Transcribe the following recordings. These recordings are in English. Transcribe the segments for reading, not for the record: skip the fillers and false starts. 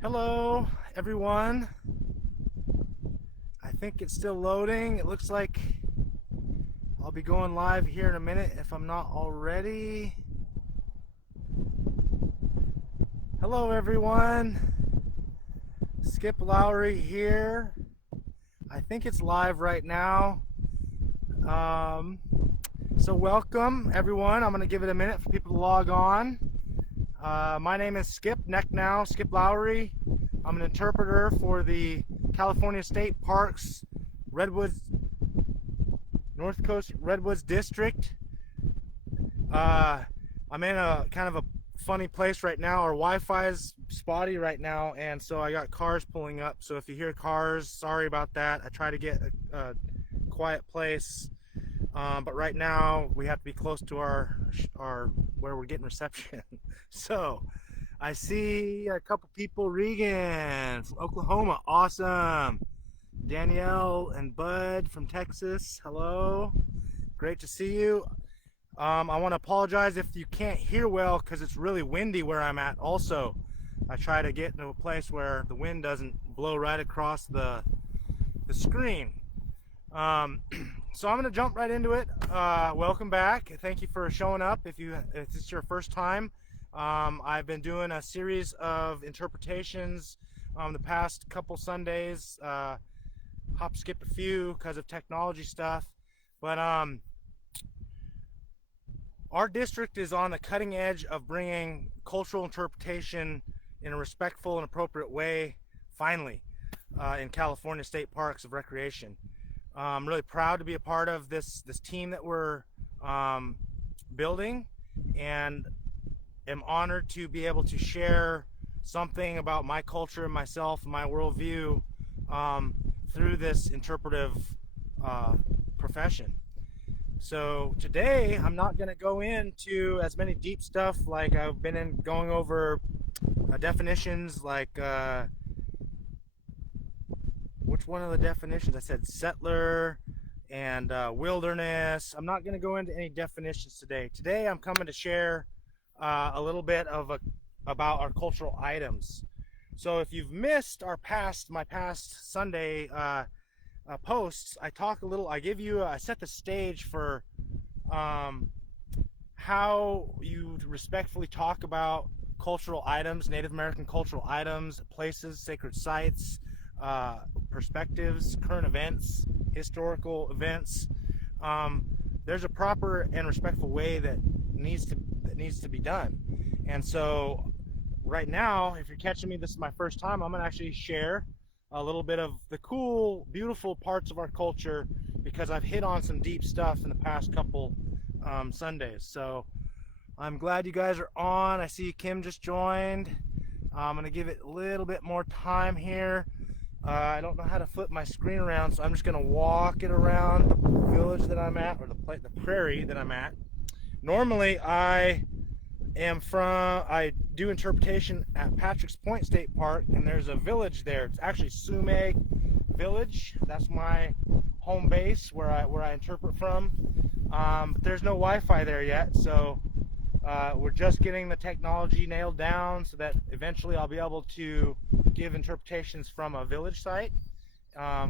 Hello, everyone. I think it's still loading. It looks like I'll be going live here in a minute if I'm not already. Hello, everyone. Skip Lowry here. I think it's live right now. Um, so welcome, everyone. I'm going to give it a minute for people to log on. My name is Skip Lowry. I'm an interpreter for the California State Parks Redwoods, North Coast Redwoods District. I'm in a kind of a funny place right now. Our Wi-Fi is spotty right now, and so I got cars pulling up. So if you hear cars, sorry about that. I try to get a quiet place, but right now we have to be close to our where we're getting reception. So I see a couple people. Regan from Oklahoma, awesome. Danielle and Bud from Texas, hello. Great to see you. I want to apologize if you can't hear well because it's really windy where I'm at. Also, I try to get into a place where the wind doesn't blow right across the screen. So I'm going to jump right into it. Welcome back. Thank you for showing up. If it's your first time, I've been doing a series of interpretations the past couple Sundays. Hop skipped a few because of technology stuff, but our district is on the cutting edge of bringing cultural interpretation in a respectful and appropriate way, finally, in California State Parks of Recreation. I'm really proud to be a part of this team that we're building, and am honored to be able to share something about my culture and myself and my worldview through this interpretive profession. So today I'm not going to go into as many deep stuff like I've been going over definitions like which one of the definitions? I said settler and wilderness. I'm not going to go into any definitions today. Today I'm coming to share a little bit of about our cultural items. So if you've missed my past Sunday posts, I talk a little. I set the stage for how you respectfully talk about cultural items, Native American cultural items, places, sacred sites, perspectives, current events, historical events. There's a proper and respectful way that needs to be done. And so right now, if you're catching me, this is my first time, I'm going to actually share a little bit of the cool, beautiful parts of our culture because I've hit on some deep stuff in the past couple Sundays. So I'm glad you guys are on. I see Kim just joined. I'm going to give it a little bit more time here. I don't know how to flip my screen around, so I'm just going to walk it around the village that I'm at, or the prairie that I'm at. Normally, I do interpretation at Patrick's Point State Park, and there's a village there. It's actually Sume Village. That's my home base where I interpret from. But there's no Wi-Fi there yet, so we're just getting the technology nailed down so that eventually I'll be able to give interpretations from a village site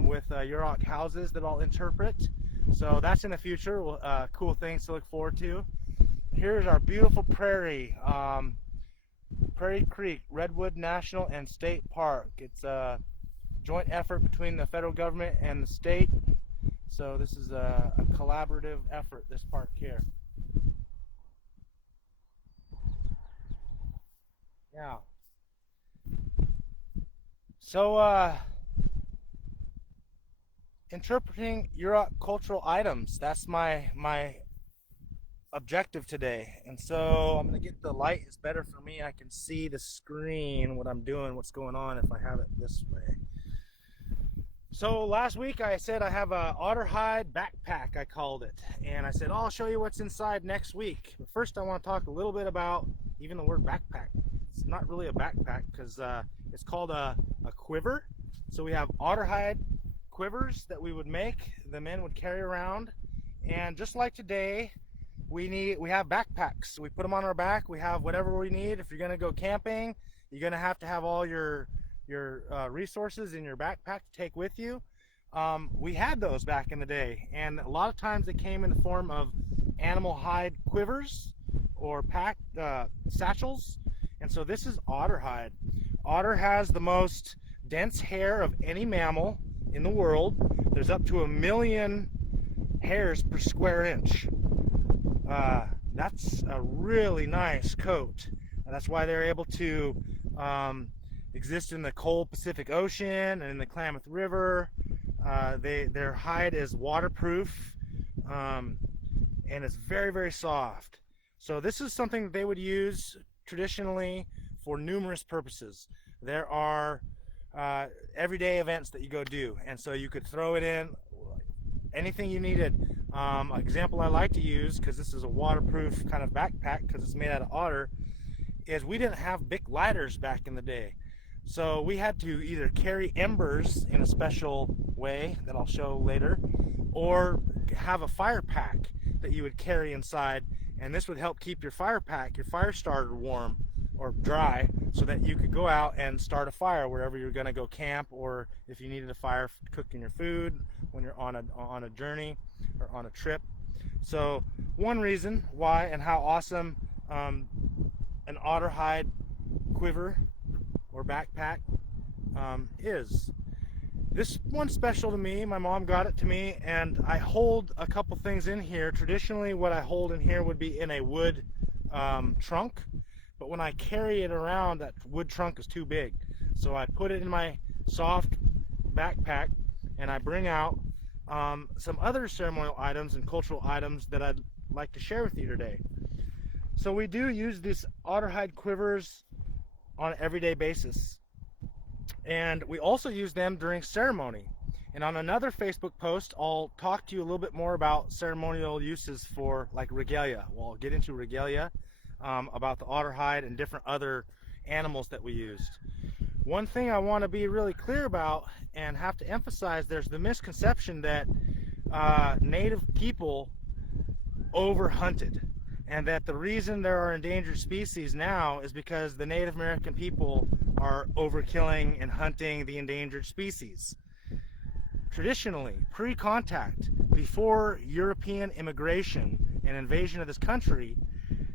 with Yurok houses that I'll interpret. So that's in the future. Cool things to look forward to. Here's our beautiful prairie, Prairie Creek, Redwood National and State Park. It's a joint effort between the federal government and the state. So this is a collaborative effort, this park here. Yeah. So interpreting Yurok cultural items, that's my objective today. And so I'm gonna get the light is better for me. I can see the screen, what I'm doing, what's going on if I have it this way. So last week I said I have a otter hide backpack, I called it, and I said, oh, I'll show you what's inside next week. But first I want to talk a little bit about even the word backpack. It's not really a backpack because it's called a quiver. So we have otter hide quivers that we would make, the men would carry around, and just like today, we have backpacks. We put them on our back. We have whatever we need. If you're going to go camping, you're going to have all your resources in your backpack to take with you. We had those back in the day, and a lot of times they came in the form of animal hide quivers or packed satchels. And so this is otter hide. Otter has the most dense hair of any mammal in the world. There's up to 1 million hairs per square inch. That's a really nice coat. And that's why they're able to exist in the cold Pacific Ocean and in the Klamath River. Their hide is waterproof, and it's very, very soft. So this is something that they would use traditionally for numerous purposes. There are everyday events that you go do, and so you could throw it in anything you needed. An example I like to use, because this is a waterproof kind of backpack because it's made out of otter, is we didn't have Bic lighters back in the day. So we had to either carry embers in a special way that I'll show later, or have a fire pack that you would carry inside, and this would help keep your fire pack, your fire starter, warm or dry, so that you could go out and start a fire wherever you're going to go camp, or if you needed a fire cooking your food when you're on a journey or on a trip. So one reason why and how awesome an otter hide quiver or backpack is. This one's special to me. My mom got it to me, and I hold a couple things in here. Traditionally, what I hold in here would be in a wood trunk, but when I carry it around, that wood trunk is too big. So I put it in my soft backpack, and I bring out some other ceremonial items and cultural items that I'd like to share with you today. So we do use these otter hide quivers on an everyday basis, and we also use them during ceremony. And on another Facebook post, I'll talk to you a little bit more about ceremonial uses for like regalia. Well, I'll get into regalia, about the otter hide and different other animals that we used. One thing I want to be really clear about and have to emphasize, there's the misconception that native people overhunted, and that the reason there are endangered species now is because the Native American people are overkilling and hunting the endangered species. Traditionally, pre-contact, before European immigration and invasion of this country,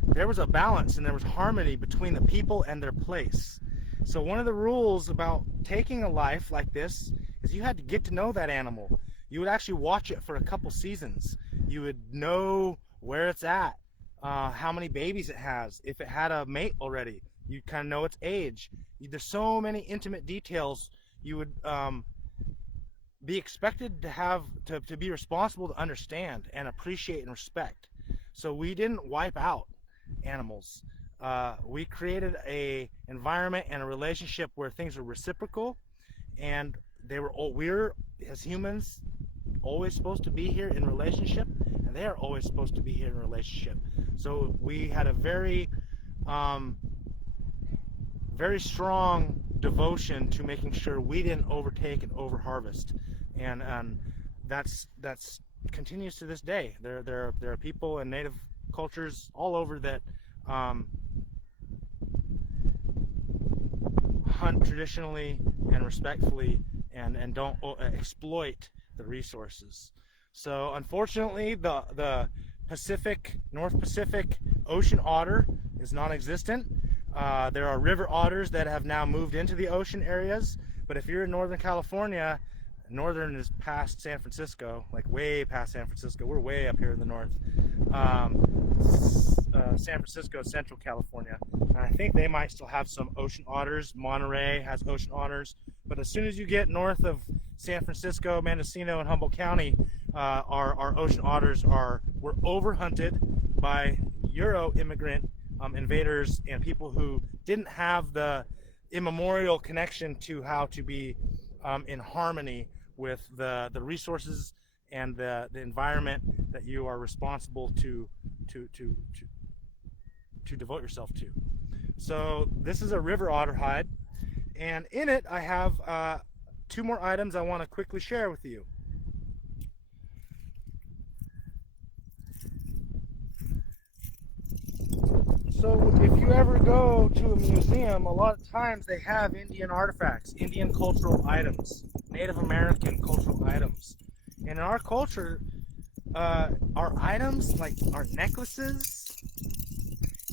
there was a balance and there was harmony between the people and their place. So one of the rules about taking a life like this is you had to get to know that animal. You would actually watch it for a couple seasons. You would know where it's at, how many babies it has, if it had a mate already, you kind of know its age. There's so many intimate details you would be expected to have to be responsible to understand and appreciate and respect. So we didn't wipe out animals. We created a environment and a relationship where things were reciprocal, and we're as humans always supposed to be here in relationship, and they are always supposed to be here in relationship. So we had a very very strong devotion to making sure we didn't overtake and overharvest, and that's continues to this day. There are people and native cultures all over that hunt traditionally and respectfully, and don't exploit the resources. So unfortunately, the North Pacific ocean otter is non-existent. There are river otters that have now moved into the ocean areas, but if you're in Northern California, northern is past San Francisco, like way past San Francisco. We're way up here in the north. San Francisco, Central California. And I think they might still have some ocean otters. Monterey has ocean otters, but as soon as you get north of San Francisco, Mendocino, and Humboldt County, our ocean otters were overhunted by Euro immigrant invaders and people who didn't have the immemorial connection to how to be in harmony with the resources and the environment that you are responsible to devote yourself to. So this is a river otter hide, and in it I have two more items I want to quickly share with you. So if you ever go to a museum, a lot of times they have Indian artifacts, Indian cultural items, Native American cultural items. And in our culture, our items like our necklaces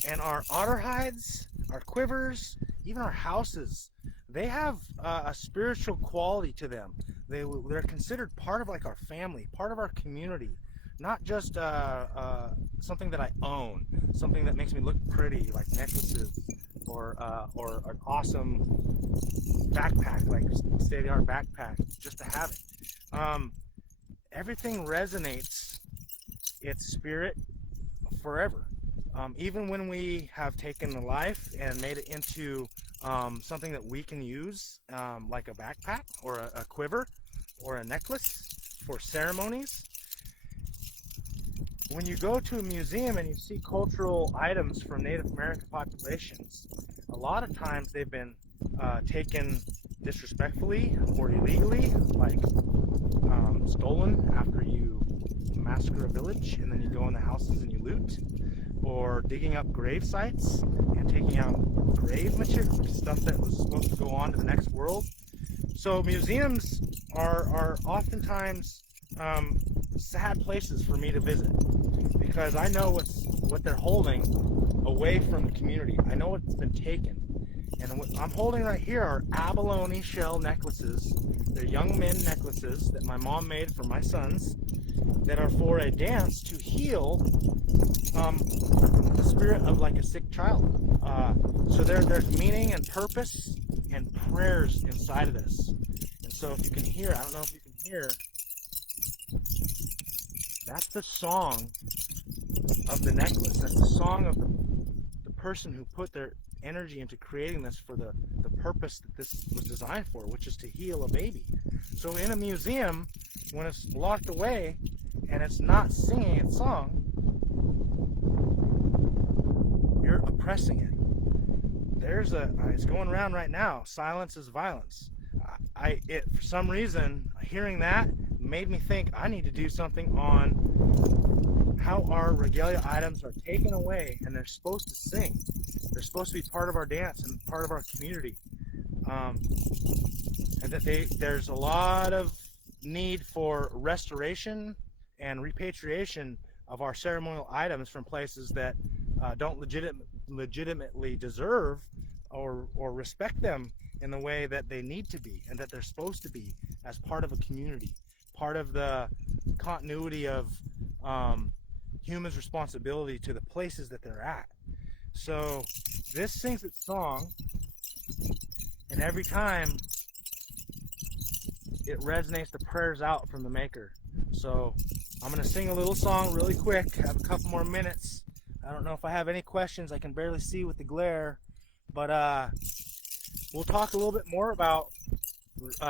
and our otter hides, our quivers, even our houses, they have a spiritual quality to them. They're considered part of like our family, part of our community, not just something that I own, something that makes me look pretty, like necklaces or an awesome backpack, like state-of-the-art backpack, just to have it. Everything resonates its spirit forever. Even when we have taken a life and made it into something that we can use, like a backpack or a quiver or a necklace for ceremonies. When you go to a museum and you see cultural items from Native American populations, a lot of times they've been taken disrespectfully or illegally, like stolen after you massacre a village and then you go in the houses and you loot, or digging up grave sites and taking out grave material, stuff that was supposed to go on to the next world. So museums are oftentimes sad places for me to visit, because I know what they're holding away from the community. I know what's been taken. And what I'm holding right here are abalone shell necklaces. They're young men necklaces that my mom made for my sons, that are for a dance to heal the spirit of like a sick child. So there's meaning and purpose and prayers inside of this. And so if you can hear, I don't know if you can hear, that's the song of the necklace. That's the song of the person who put their energy into creating this for the purpose that this was designed for, which is to heal a baby. So in a museum, when it's locked away and it's not singing its song, you're oppressing it. It's going around right now. Silence is violence. For some reason, hearing that made me think I need to do something on how our regalia items are taken away and they're supposed to sing. They're supposed to be part of our dance and part of our community. And that there's a lot of need for restoration and repatriation of our ceremonial items from places that don't legitimately deserve or respect them in the way that they need to be and that they're supposed to be as part of a community, part of the continuity of humans' responsibility to the places that they're at. So this sings its song, and every time it resonates the prayers out from the Maker. So I'm going to sing a little song really quick. I have a couple more minutes. I don't know if I have any questions. I can barely see with the glare. But we'll talk a little bit more about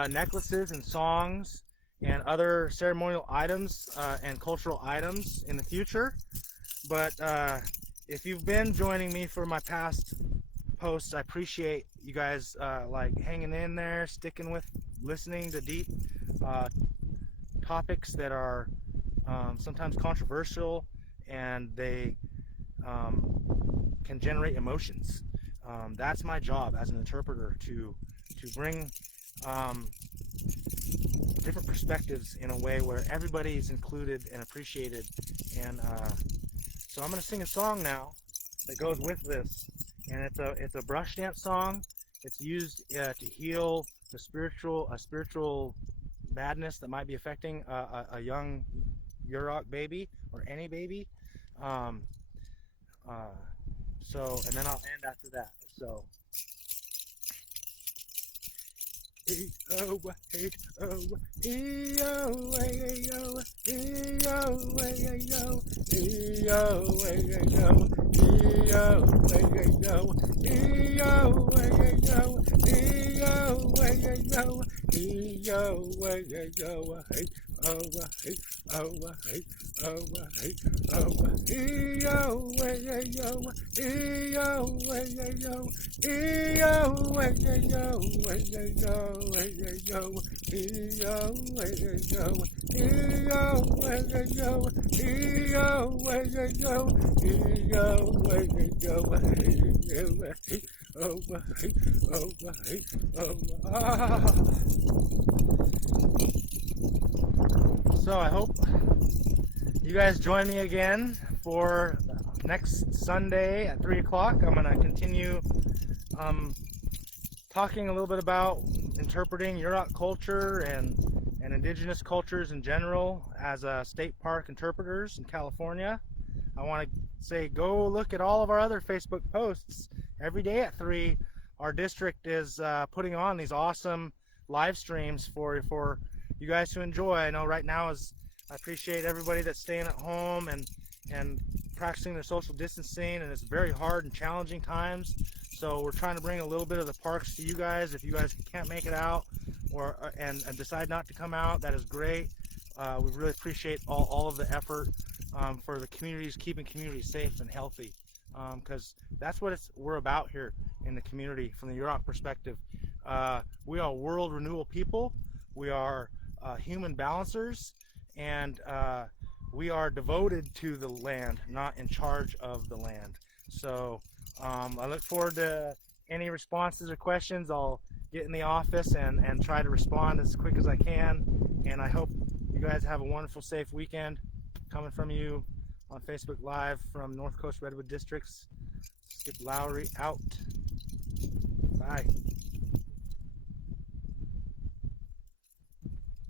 necklaces and songs and other ceremonial items and cultural items in the future. But if you've been joining me for my past posts, I appreciate you guys like hanging in there, sticking with, listening to deep topics that are sometimes controversial, and they can generate emotions. That's my job as an interpreter, to bring different perspectives in a way where everybody is included and appreciated. And so I'm going to sing a song now that goes with this, and it's a brush dance song. It's used to heal a spiritual badness that might be affecting a young Yurok baby or any baby. So, and then I'll end after that. So, So I hope you guys join me again for next Sunday at 3 o'clock. I'm going to continue talking a little bit about interpreting Yurok culture and indigenous cultures in general as state park interpreters in California. I want to say go look at all of our other Facebook posts. Every day at 3, our district is putting on these awesome live streams for you guys to enjoy. I know right now I appreciate everybody that's staying at home and practicing their social distancing, and it's very hard and challenging times. So we're trying to bring a little bit of the parks to you guys. If you guys can't make it out and decide not to come out, that is great. We really appreciate all of the effort for the communities, keeping communities safe and healthy, because that's what we're about here in the community from the Yurok perspective. We are world renewal people. We are human balancers, and we are devoted to the land, not in charge of the land. So I look forward to any responses or questions. I'll get in the office and try to respond as quick as I can. And I hope you guys have a wonderful, safe weekend. Coming from you on Facebook Live from North Coast Redwood Districts. Skip Lowry out. Bye.